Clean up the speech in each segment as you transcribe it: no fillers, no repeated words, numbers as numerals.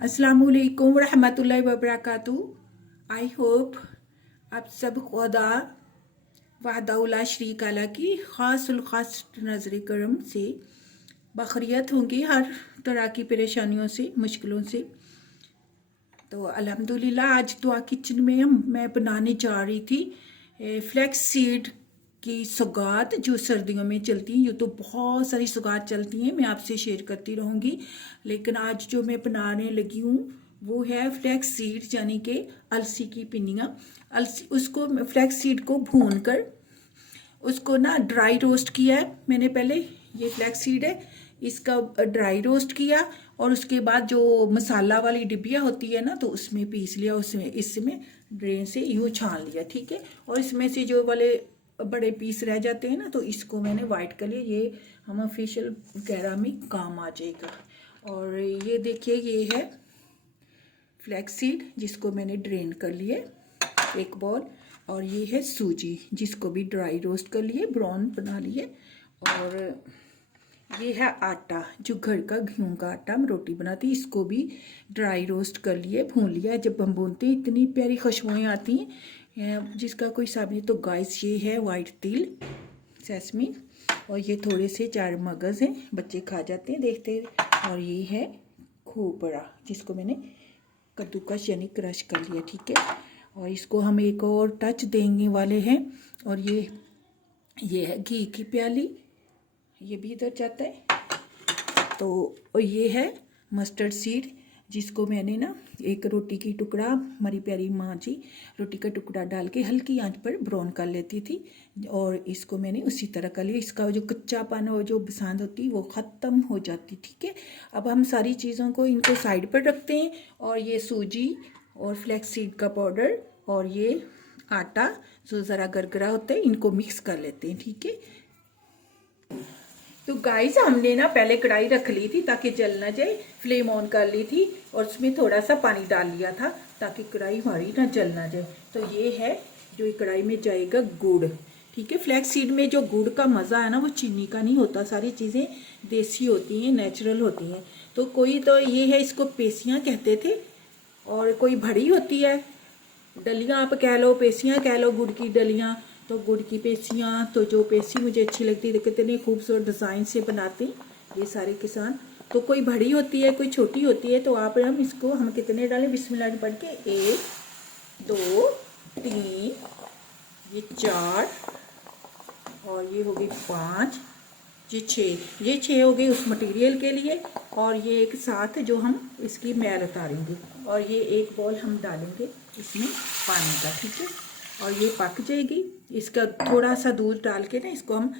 अस्सलामुअलैकुम रहमतुल्लाहि व बरकातुहू। आई होप आप सब खुदा वहदहुल्ला शरीक अल्लाह की ख़ास नज़र करम से बखरियत होंगी, हर तरह की परेशानियों से, मुश्किलों से। तो अल्हम्दुलिल्लाह आज दुआ किचन में मैं बनाने जा रही थी फ्लैक्स सीड की सौगात, जो सर्दियों में चलती हैं। ये तो बहुत सारी सौगात चलती हैं, मैं आपसे शेयर करती रहूँगी। लेकिन आज जो मैं बनाने लगी हूँ वो है फ्लैक्स सीड, यानी कि अलसी की पिन्नियाँ। अलसी, उसको फ्लैक्स सीड को भून कर उसको ना ड्राई रोस्ट किया है मैंने पहले। ये फ्लैक्स सीड है, इसका ड्राई रोस्ट किया और उसके बाद जो मसाला वाली डिब्बियाँ होती है ना, तो उसमें पीस लिया, उसमें इसमें ड्रेन से यूँ छान लिया, ठीक है। और इसमें से जो वाले बड़े पीस रह जाते हैं ना, तो इसको मैंने वाइट कर लिया। ये हम फेशियल वगैरह में काम आ जाएगा। और ये देखिए, ये है फ्लैक्स सीड जिसको मैंने ड्रेन कर लिए एक बॉल। और ये है सूजी जिसको भी ड्राई रोस्ट कर लिए, ब्राउन बना लिए। और ये है आटा, जो घर का गेहूं का आटा हम रोटी बनाती, इसको भी ड्राई रोस्ट कर लिए, भून लिया। जब हम भूनते हैं इतनी प्यारी खुशबुएं आती हैं जिसका कोई हिसाब नहीं। तो गाइस, ये है वाइट तिल, सेसमी, और ये थोड़े से चार मगज़ हैं, बच्चे खा जाते हैं देखते। और ये है खोपरा जिसको मैंने कद्दूकस यानी क्रश कर लिया, ठीक है। और इसको हम एक और टच देने वाले हैं। और ये है घी की प्याली, ये भी इधर जाता है। तो और ये है मस्टर्ड सीड जिसको मैंने ना एक रोटी की टुकड़ा, हमारी प्यारी माँ जी रोटी का टुकड़ा डाल के हल्की आंच पर ब्राउन कर लेती थी, और इसको मैंने उसी तरह कर लिया। इसका जो कच्चापन और जो बसांत होती वो ख़त्म हो जाती, ठीक है। अब हम सारी चीज़ों को इनको साइड पर रखते हैं। और ये सूजी और फ्लैक्स सीड का पाउडर और ये आटा जो ज़रा गरगरा होता है, इनको मिक्स कर लेते हैं, ठीक है। तो गाइस, हमने ना पहले कढ़ाई रख ली थी ताकि जल ना जाए, फ्लेम ऑन कर ली थी और उसमें थोड़ा सा पानी डाल लिया था ताकि कढ़ाई हमारी ना जल ना जाए। तो ये है जो कढ़ाई में जाएगा गुड़, ठीक है। फ्लैक्स सीड में जो गुड़ का मज़ा है ना, वो चीनी का नहीं होता, सारी चीज़ें देसी होती हैं, नेचुरल होती हैं। तो कोई तो ये है, इसको पेसियाँ कहते थे, और कोई भड़ी होती है, डलियाँ आप कह लो, पेसियाँ कह लो, गुड़ की डलियाँ। तो गुड़ की पेसियाँ, तो जो पेसी मुझे अच्छी लगती है, कितने खूबसूरत डिज़ाइन से बनाते हैं ये सारे किसान। तो कोई बड़ी होती है, कोई छोटी होती है। तो आप हम कितने डालें, बिस्मिल्लाह पढ़ के, 1 2 3, ये 4, और ये हो गई 5, ये 6, ये 6 हो गई उस मटेरियल के लिए। और ये एक साथ जो हम इसकी मैल उतारेंगे, और ये एक बॉल हम डालेंगे इसमें पानी का, ठीक है। और ये पक जाएगी। इसका थोड़ा सा दूध डाल के ना, इसको हम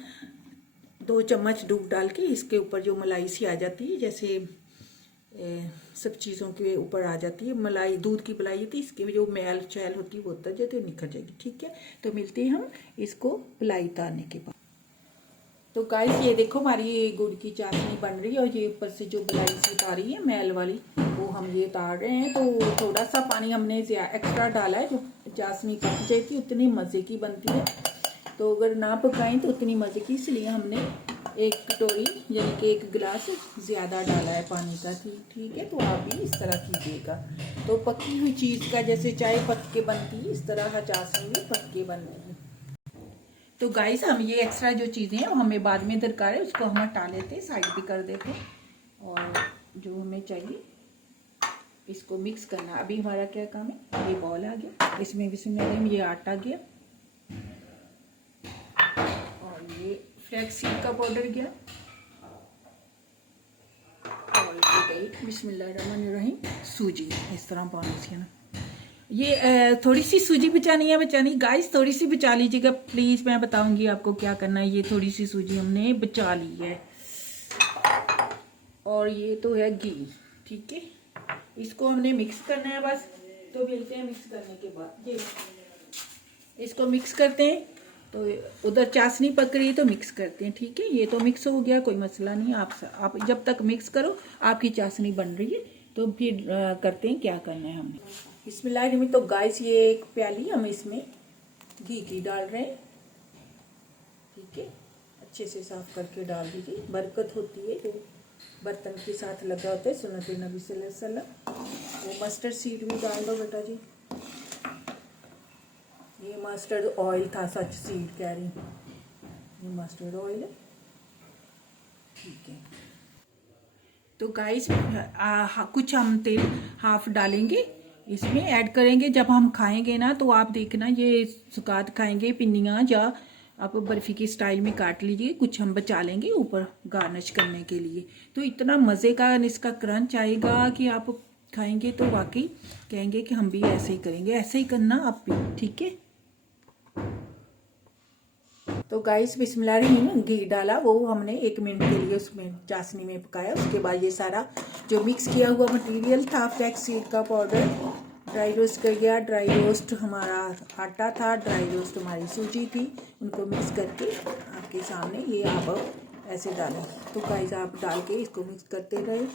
2 चम्मच दूध डाल के इसके ऊपर जो मलाई सी आ जाती है, जैसे सब चीज़ों के ऊपर आ जाती है मलाई, दूध की मलाई थी, इसकी जो मैल चैल होती है वो उतर जाती है, निखर जाएगी, ठीक है। तो मिलते हैं हम इसको मलाई उतारने के बाद। तो गाइस, ये देखो हमारी गुड़ की चाशनी बन रही है, और ये ऊपर से जो मलाई सी उतारी है मैल वाली, वो हम ये उतार रहे हैं। तो थोड़ा सा पानी हमने एक्स्ट्रा डाला है, जो चाशनी पक जाती उतनी मज़े की बनती है। तो अगर ना पकाएं तो उतनी मज़े की, इसलिए हमने एक कटोरी यानी कि 1 गिलास ज़्यादा डाला है पानी का, ठीक है। तो आप भी इस तरह कीजिएगा। तो पकी हुई चीज़ का जैसे चाय पक के बनती है, इस तरह चाशनी भी पक के बनती है। तो गाइस, हम ये एक्स्ट्रा जो चीज़ें हैं वो हमें बाद में दरकार है, उसको हम हटा लेते, साइड भी कर देते। और जो हमें चाहिए इसको मिक्स करना। अभी हमारा क्या काम है, ये बॉल आ गया, इसमें भी ये आटा गया, और ये फ्लैक्स सीड का पाउडर गया, और ये गई बिस्मिल्लाहिर्रहमानिर्रहीम सूजी। इस तरह पानी से ना, ये थोड़ी सी सूजी बचानी है गाइस, थोड़ी सी बचा लीजिएगा प्लीज़। मैं बताऊंगी आपको क्या करना है। ये थोड़ी सी सूजी हमने बचा ली है, और ये तो है घी, ठीक है। इसको हमने मिक्स करना है बस। तो मिलते हैं मिक्स करने के बाद। ये इसको मिक्स करते हैं। तो उधर चाशनी पक रही है तो मिक्स करते हैं, ठीक है। ये तो मिक्स हो गया, कोई मसला नहीं। आप जब तक मिक्स करो, आपकी चाशनी बन रही है, तो फिर करते हैं क्या करना है हमने। बिस्मिल्लाह। तो गाइस, ये एक प्याली हम इसमें घी की डाल रहे हैं, ठीक है। अच्छे से साफ करके डाल दीजिए, बरकत होती है जो बर्तन के साथ लगा होता है सुन्नत नबी सल्लल्लाहु अलैहि वसल्लम। वो मस्टर्ड सीड भी डाल दो बेटा जी। ये मस्टर्ड ऑयल था, सच सीड कह रही हूँ, ये मस्टर्ड ऑयल है। ठीक है, तो गाइस कुछ हम तेल हाफ डालेंगे इसमें ऐड करेंगे। जब हम खाएंगे ना तो आप देखना, ये सुकात खाएंगे पिन्नियाँ, या आप बर्फ़ी की स्टाइल में काट लीजिए, कुछ हम बचा लेंगे ऊपर गार्निश करने के लिए। तो इतना मज़े का इसका क्रंच आएगा कि आप खाएंगे तो वाकई कहेंगे कि हम भी ऐसे ही करेंगे। ऐसे ही करना आप भी, ठीक है। तो गाइस बिस्मिल्लाहिर्रहमानिर्रहीम, घी डाला, वो हमने 1 मिनट के लिए उसमें चाशनी में पकाया। उसके बाद ये सारा जो मिक्स किया हुआ मटेरियल था, फ्लैक्स सीड का पाउडर ड्राई रोस्ट कर गया। ड्राई रोस्ट हमारा आटा था, ड्राई रोस्ट हमारी सूजी थी, उनको मिक्स करके आपके सामने ये आप ऐसे डालें। तो गाइस आप डाल के इसको मिक्स करते रहे।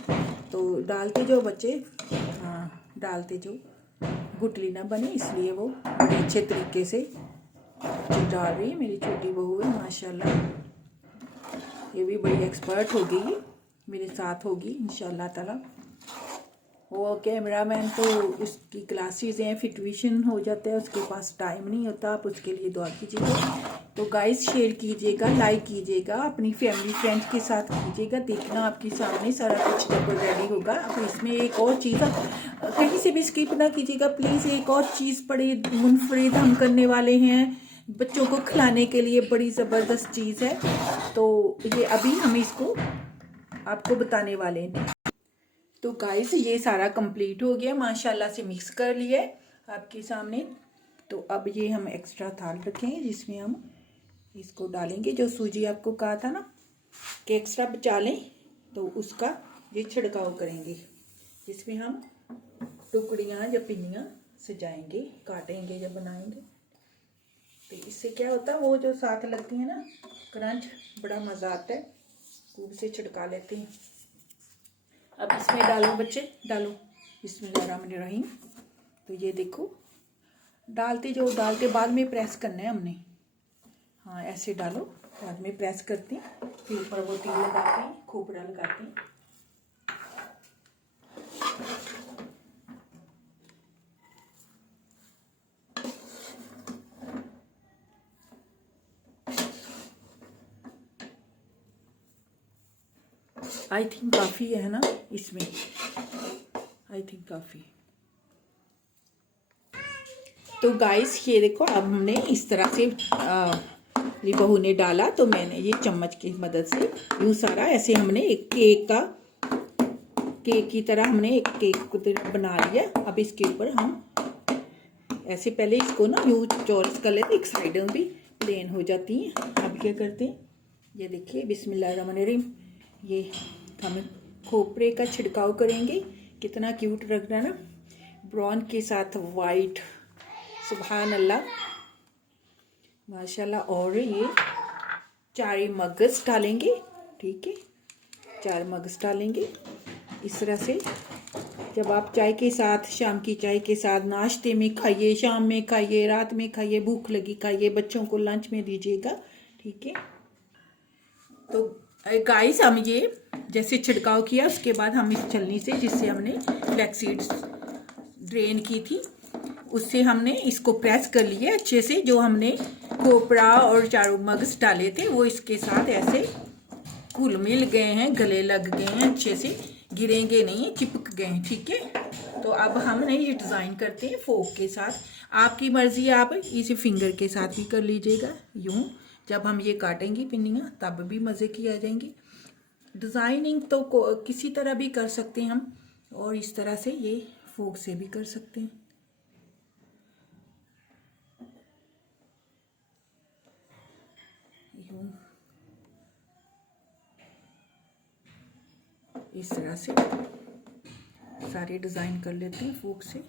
तो डालते जो बच्चे डालते जो गुटली ना बने, इसलिए वो बड़े अच्छे तरीके से डाल रही है। मेरी छोटी बहू है माशाल्लाह, ये भी बड़ी एक्सपर्ट हो गई, मेरे साथ होगी इंशाल्लाह ताला। वो कैमरामैन तो उसकी क्लासेस हैं, फिर ट्यूशन हो जाता है, उसके पास टाइम नहीं होता। आप उसके लिए दुआ कीजिएगा। तो गाइस शेयर कीजिएगा, लाइक कीजिएगा, अपनी फैमिली फ्रेंड्स के साथ कीजिएगा। देखना आपके सामने सारा कुछ जब रेडी होगा। अब इसमें एक और चीज़ कहीं से भी स्किप ना कीजिएगा प्लीज़। एक और चीज़ बड़ी मुनफरिद हम करने वाले हैं, बच्चों को खिलाने के लिए बड़ी ज़बरदस्त चीज़ है। तो ये अभी हम इसको आपको बताने वाले हैं। तो गाइस ये सारा कंप्लीट हो गया, माशाल्लाह से मिक्स कर लिया है आपके सामने। तो अब ये हम एक्स्ट्रा थाल रखेंगे जिसमें हम इसको डालेंगे। जो सूजी आपको कहा था ना कि एक्स्ट्रा बचा लें, तो उसका ये छिड़काव करेंगे, जिसमें हम टुकड़ियाँ या पिन्नियाँ सजाएंगे, काटेंगे या बनाएंगे। तो इससे क्या होता है, वो जो साथ लगती है ना क्रंच, बड़ा मज़ा आता है। खूब से छिड़का लेते हैं। अब इसमें डालो बच्चे, डालो बिस्मिल्लाहिर्रहमानिर्रहीम। तो ये देखो, डालते बाद में प्रेस करना है हमने। हाँ ऐसे डालो, बाद में प्रेस करते हैं, फिर ऊपर वो तेल लगाते हैं, खोपरा लगाते हैं। आई थिंक काफ़ी है ना इसमें, आई थिंक काफ़ी। तो गाइस ये देखो, अब हमने इस तरह से मेरी बहू ने डाला, तो मैंने ये चम्मच की मदद से यूँ सारा ऐसे हमने एक केक की तरह हमने एक केक बना लिया। अब इसके ऊपर हम ऐसे पहले इसको ना यूँ चौरस कर लेते, एक साइड में भी प्लेन हो जाती हैं। अब क्या करते हैं, ये देखिए बिस्मिल्लाहिर्रहमानिर्रहीम, ये हम खोपरे का छिड़काव करेंगे। कितना क्यूट लग रहा है ना, ब्राउन के साथ वाइट, सुभान अल्लाह माशाल्लाह। और ये 4 मगज डालेंगे, ठीक है, 4 मगज डालेंगे इस तरह से। जब आप चाय के साथ, शाम की चाय के साथ, नाश्ते में खाइए, शाम में खाइए, रात में खाइए, भूख लगी खाइए, बच्चों को लंच में दीजिएगा, ठीक है। तो गाइस हम ये जैसे छिड़काव किया, उसके बाद हम इस छलनी से, जिससे हमने फ्लैक्स सीड्स ड्रेन की थी, उससे हमने इसको प्रेस कर लिया अच्छे से। जो हमने खोपरा और 4 मगज डाले थे वो इसके साथ ऐसे घुल मिल गए हैं, गले लग गए हैं, अच्छे से गिरेंगे नहीं, चिपक गए हैं, ठीक है। तो अब हमने ये डिज़ाइन करते हैं फोक के साथ। आपकी मर्ज़ी, आप इसे फिंगर के साथ भी कर लीजिएगा यूँ। जब हम ये काटेंगे पिन्नियाँ तब भी मज़े की आ जाएंगी। डिज़ाइनिंग तो किसी तरह भी कर सकते हैं हम, और इस तरह से ये फोक से भी कर सकते हैं। इस तरह से सारे डिज़ाइन कर लेते हैं फोक से।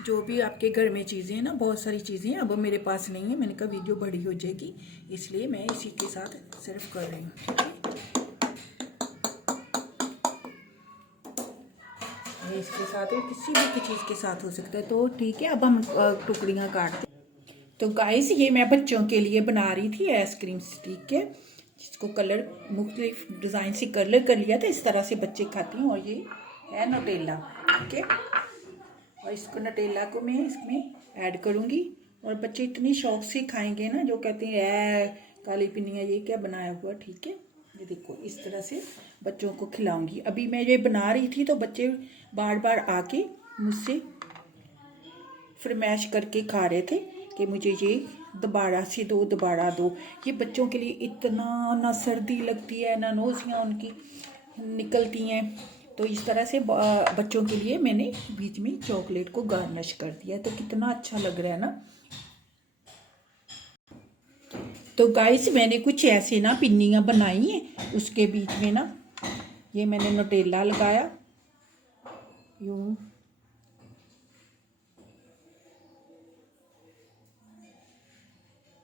जो भी आपके घर में चीज़ें हैं ना, बहुत सारी चीज़ें हैं, अब मेरे पास नहीं है, मैंने कहा वीडियो बड़ी हो जाएगी, इसलिए मैं इसी के साथ सिर्फ कर रही हूँ, ठीक है। ये इसके साथ और किसी भी चीज़ के साथ हो सकता है। तो ठीक है, अब हम टुकड़ियाँ काटते हैं। तो गाइस ये मैं बच्चों के लिए बना रही थी आइसक्रीम स्टिक के, जिसको कलर मुख्तलिफ डिज़ाइन से कलर कर लिया था, इस तरह से बच्चे खाते हैं। और ये है नटेला, ठीक है। और इसको नटेला को मैं इसमें ऐड करूँगी और बच्चे इतनी शौक से खाएंगे ना, जो कहते हैं काली पिनिया ये क्या बनाया हुआ, ठीक है। ये देखो इस तरह से बच्चों को खिलाऊंगी। अभी मैं ये बना रही थी तो बच्चे बार बार आके मुझसे फरमाइश करके खा रहे थे कि मुझे ये दोबारा से दो, दोबारा दो। ये बच्चों के लिए इतना ना सर्दी लगती है ना नोजियाँ उनकी निकलती हैं। तो इस तरह से बच्चों के लिए मैंने बीच में चॉकलेट को गार्निश कर दिया, तो कितना अच्छा लग रहा है ना। तो गाइस मैंने कुछ ऐसे ना पिन्नियाँ बनाई हैं, उसके बीच में ना ये मैंने नटेला लगाया यूँ,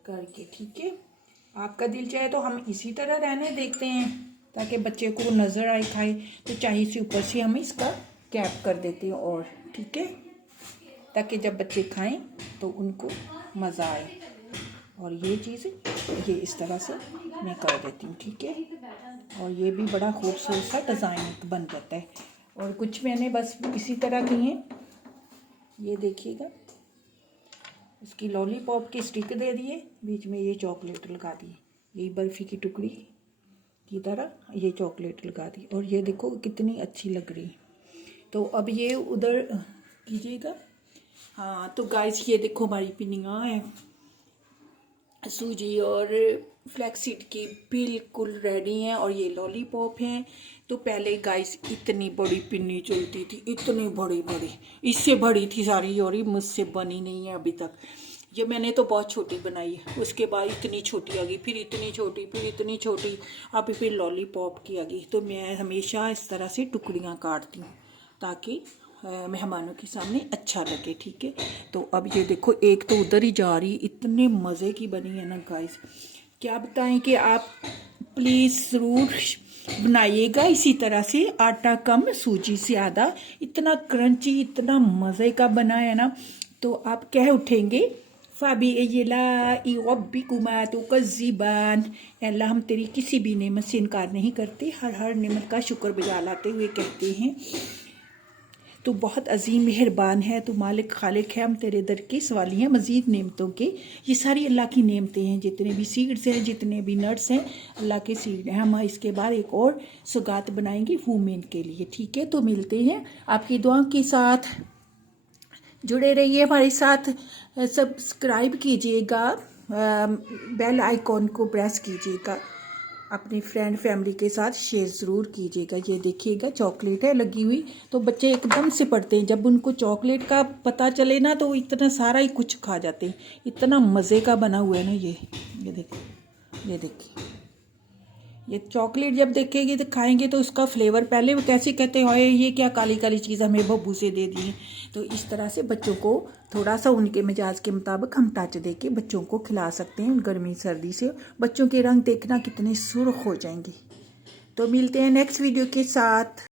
करके, ठीक है। आपका दिल चाहे तो हम इसी तरह रहने देखते हैं ताकि बच्चे को नज़र आए खाए, तो चाहे से ऊपर से हम इसका कैप कर देते हैं और, ठीक है, ताकि जब बच्चे खाएं तो उनको मज़ा आए। और ये चीज़ ये इस तरह से मैं कर देती हूँ, ठीक है। और ये भी बड़ा खूबसूरत सा डिज़ाइन बन जाता है। और कुछ मैंने बस इसी तरह की हैं, ये देखिएगा, इसकी लॉलीपॉप की स्टिक दे दिए, बीच में ये चॉकलेट लगा दी, यही बर्फ़ी की टुकड़ी की तरह ये चॉकलेट लगा दी। और ये देखो कितनी अच्छी लग रही। तो अब ये उधर कीजिएगा। हाँ तो गाइस ये देखो हमारी पिनियाँ हैं सूजी और फ्लैक्सीड की, बिल्कुल रेडी हैं। और ये लॉलीपॉप हैं। तो पहले गाइस इतनी बड़ी पिन्नी चलती थी, इतनी बड़ी बड़ी, इससे बड़ी थी सारी, और मुझसे बनी नहीं है अभी तक। ये मैंने तो बहुत छोटी बनाई है, उसके बाद इतनी छोटी आ गई, फिर इतनी छोटी, फिर इतनी छोटी, अभी फिर लॉलीपॉप की आ गई। तो मैं हमेशा इस तरह से टुकड़ियाँ काटती हूँ ताकि मेहमानों के सामने अच्छा लगे, ठीक है। तो अब ये देखो एक तो उधर ही जा रही, इतने मज़े की बनी है ना गाइस, क्या बताएं कि आप प्लीज़ ज़रूर बनाइएगा इसी तरह से, आटा कम सूजी से ज़्यादा, इतना क्रंची, इतना मज़े का बना है ना। तो आप कह उठेंगे फ़ाबी एला रब्बी कुमा तो कज़िबान, अल्लाह हम तेरी किसी भी नेमत से इनकार नहीं करते, हर नेमत का शुक्र बजा लाते हुए कहते हैं तो बहुत अजीम मेहरबान है, तो मालिक खालिक है, हम तेरे दर के सवाली हैं मज़ीद नेमतों के। ये सारी अल्लाह की नेमतें हैं, जितने भी सीड्स हैं, जितने भी नट्स हैं, अल्लाह के सीड हैं। हम इसके बाद एक और सौगात बनाएंगे वूमेन के लिए, ठीक है। तो मिलते हैं आपकी दुआओं के साथ, जुड़े रहिए हमारे साथ, सब्सक्राइब कीजिएगा, बेल आइकॉन को प्रेस कीजिएगा, अपनी फ्रेंड फैमिली के साथ शेयर ज़रूर कीजिएगा। ये देखिएगा चॉकलेट है लगी हुई, तो बच्चे एकदम से पढ़ते हैं, जब उनको चॉकलेट का पता चले ना तो इतना सारा ही कुछ खा जाते हैं, इतना मज़े का बना हुआ है ना ये देखिए, ये देखिए, ये चॉकलेट जब देखेंगे तो खाएंगे तो उसका फ्लेवर, पहले वो कैसे कहते हैं ये क्या काली काली चीज़ हमें बब्बू से दे दी। तो इस तरह से बच्चों को थोड़ा सा उनके मिजाज के मुताबिक हम टच दे के बच्चों को खिला सकते हैं। गर्मी सर्दी से बच्चों के रंग देखना कितने सुर्ख हो जाएंगे। तो मिलते हैं नेक्स्ट वीडियो के साथ।